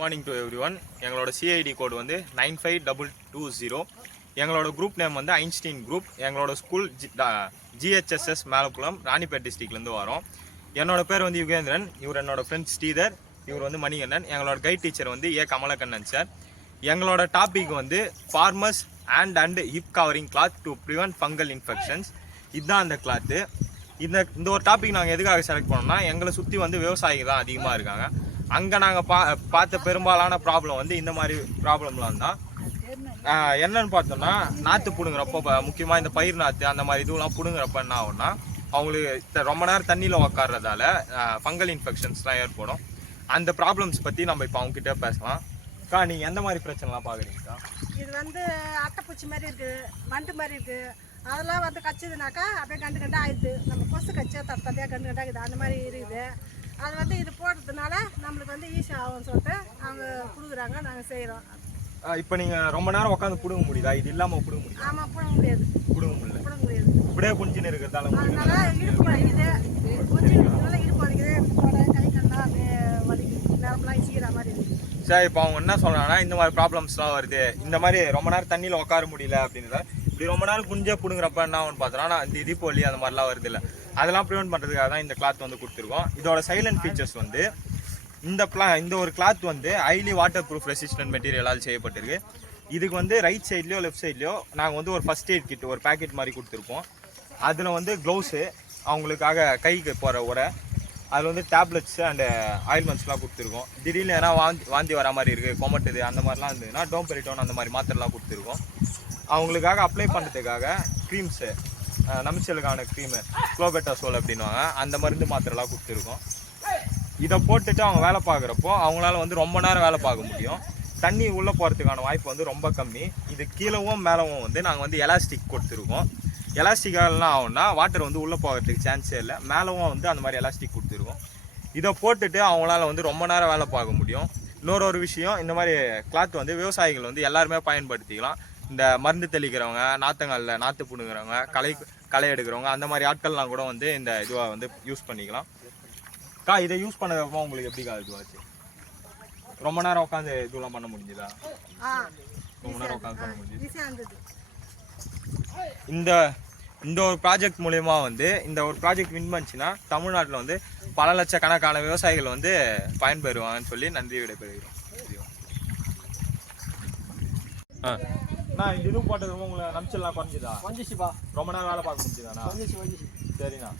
Morning to every one. எங்களோட CID கோடு வந்து 95220. எங்களோட குரூப் நேம் வந்து ஐன்ஸ்டீன் குரூப். எங்களோட ஸ்கூல் ஜிஹெச்எஸ்எஸ் மேலக்குளம், ராணிப்பேட் டிஸ்ட்ரிக்ட்லேருந்து வரோம். என்னோட பேர் வந்து யுகேந்திரன். இவர் என்னோட ஃப்ரெண்ட் ஸ்ரீதர். இவர் வந்து மணிகண்டன். எங்களோட கைட் டீச்சர் வந்து கமலக்கண்ணன் சார். எங்களோட டாபிக் வந்து farmers and hip covering cloth to prevent fungal infections. இதுதான் அந்த கிளாத்து. இந்த ஒரு டாபிக் நாங்கள் எதுக்காக செலக்ட் பண்ணோம்னா, எங்களை சுற்றி வந்து விவசாயிகள் தான் அதிகமாக இருக்காங்க. அங்கே நாங்கள் பார்த்த பெரும்பாலான ப்ராப்ளம் வந்து இந்த மாதிரி ப்ராப்ளம்லாம் தான். என்னன்னு பார்த்தோம்னா, நாற்று பிடுங்குறப்போ, முக்கியமாக இந்த பயிர் நாற்று அந்த மாதிரி இதுவெல்லாம் பிடுங்குறப்ப என்ன ஆகும்னா, அவங்களுக்கு ரொம்ப நேரம் தண்ணியில் உக்காடுறதால ஃபங்கல் இன்ஃபெக்ஷன்ஸ்லாம் ஏற்படும். அந்த ப்ராப்ளம்ஸ் பற்றி நம்ம இப்போ அவங்ககிட்ட பேசலாம். அக்கா, நீங்கள் எந்த மாதிரி பிரச்சனைலாம் பார்க்குறீங்கக்கா? இது வந்து அட்டைப்பூச்சி மாதிரி இருக்குது, வண்டு மாதிரி இருக்குது. அதெல்லாம் வந்து கச்சிதுனாக்கா அப்படியே கண்டு கண்டு ஆயிடுது. நம்ம கொசு கச்சா தத்தையாக கண்டு கண்டாக்குது, அந்த மாதிரி இருக்குது. அது வந்து இது போடுறதுனால நம்மளுக்கு வந்து ஈஸி ஆகும்னு சொல்லிட்டு அவங்க கொடுக்குறாங்க, நாங்கள் செய்கிறோம். இப்போ நீங்கள் ரொம்ப நேரம் உட்காந்து பிடுங்க முடியுதா? இது இல்லாமல் பிடுங்க முடியும்? ஆமாம், பிடுங்க முடியாது. பிடுங்க முடியல, பிடுங்க முடியாது. இப்படியே குஞ்சின்னு இருக்கிறதால அதனால இடுப்பு வலிக்குது, கொஞ்சம் நல்லா இடுப்பு வலிக்குது, கை கண்ணா அப்படியே வலிக்குது, நேரம்லாம் இசிக்கிற மாதிரி இருக்குது. சரி, இப்போ அவங்க என்ன சொல்கிறாங்கன்னா, இந்த மாதிரி ப்ராப்ளம்ஸ்லாம் வருது, இந்த மாதிரி ரொம்ப நேரம் தண்ணியில் உட்கார முடியல அப்படின்னு. இப்படி ரொம்ப நேரம் குஞ்சே பிடுங்குறப்ப என்ன ஆகும்னு பார்த்தோன்னா, இந்த இடுப்பு வலி அந்த மாதிரிலாம் வருது இல்லை, அதெல்லாம் ப்ரிவென்ட் பண்ணுறதுக்காக தான் இந்த கிளாத் வந்து கொடுத்துருக்கோம். இதோட சைலண்ட் ஃபீச்சர்ஸ் வந்து இந்த ஒரு கிளாத் வந்து ஹைலி வாட்டர் ப்ரூஃப் ரெசிஸ்டன்ட் மெட்டீரியலால் செய்யப்பட்டிருக்கு. இதுக்கு வந்து ரைட் சைட்லையோ லெஃப்ட் சைட்லையோ நாங்கள் வந்து ஒரு ஃபஸ்ட் எய்ட் கிட், ஒரு பேக்கெட் மாதிரி கொடுத்துருப்போம். அதில் வந்து க்ளவுஸு, அவங்களுக்காக கைக்கு போகிற உரை, அதில் வந்து டேப்லெட்ஸு அண்டு ஆயில்மெண்ட்ஸ்லாம் கொடுத்துருக்கோம். திடீர்னு ஏன்னா வாந்தி வர மாதிரி இருக்குது, கொமட்டுது, அந்த மாதிரிலாம் இருந்ததுன்னா டோம்பெரிட்டோன் அந்த மாதிரி மாத்திரைலாம் கொடுத்துருக்கோம். அவங்களுக்காக அப்ளை பண்ணுறதுக்காக க்ரீம்ஸு, நமிச்சலுக்கான க்ரீமு, குளோபெட்டாசோல் அப்படின்வாங்க, அந்த மருந்து மாத்திரைலாம் கொடுத்துருக்கோம். இதை போட்டுட்டு அவங்க வேலை பார்க்குறப்போ அவங்களால வந்து ரொம்ப நேரம் வேலை பார்க்க முடியும். தண்ணி உள்ளே போகிறதுக்கான வாய்ப்பு வந்து ரொம்ப கம்மி. இது கீழவும் மேலவும் வந்து நாங்கள் வந்து எலாஸ்டிக் கொடுத்துருக்கோம். எலாஸ்டிக்காலாம் ஆகும்னா வாட்டர் வந்து உள்ளே போகிறதுக்கு சான்ஸே இல்லை. மேலவும் வந்து அந்த மாதிரி எலாஸ்டிக் கொடுத்துருக்கோம். இதை போட்டுட்டு அவங்களால வந்து ரொம்ப நேரம் வேலை பார்க்க முடியும். இன்னொரு விஷயம், இந்த மாதிரி கிளாத் வந்து விவசாயிகள் வந்து எல்லாருமே பயன்படுத்திக்கலாம். இந்த மருந்து தெளிக்கிறவங்க, நாற்றுங்களில் நாற்று பிடுங்குறவங்க, களை எடுக்கிறவங்க, அந்த மாதிரி ஆட்கள்லாம் கூட வந்து இந்த இதுவாக வந்து யூஸ் பண்ணிக்கலாம். இதை யூஸ் பண்ணதுக்கப்புறம் உங்களுக்கு எப்படிக்கா இதுவாச்சு? ரொம்ப நேரம் உட்காந்து இதுலாம் பண்ண முடிஞ்சுதா? ரொம்ப நேரம் உட்காந்து பண்ண முடியுது. இந்த ஒரு ப்ராஜெக்ட் மூலயமா வந்து இந்த ஒரு ப்ராஜெக்ட் வின் பண்ணிச்சுன்னா தமிழ்நாட்டில் வந்து பல லட்சக்கணக்கான விவசாயிகள் வந்து பயன்பெறுவாங்கன்னு சொல்லி நன்றி விடைபெறுகிறோம். இந்த இது போட்டது உங்களை நம்பிச்சலாம் குறைஞ்சுதா? கொஞ்சம் ரொம்ப நேரம் வேலை பார்க்க முடிஞ்சுதாண்ணா? சரிண்ணா.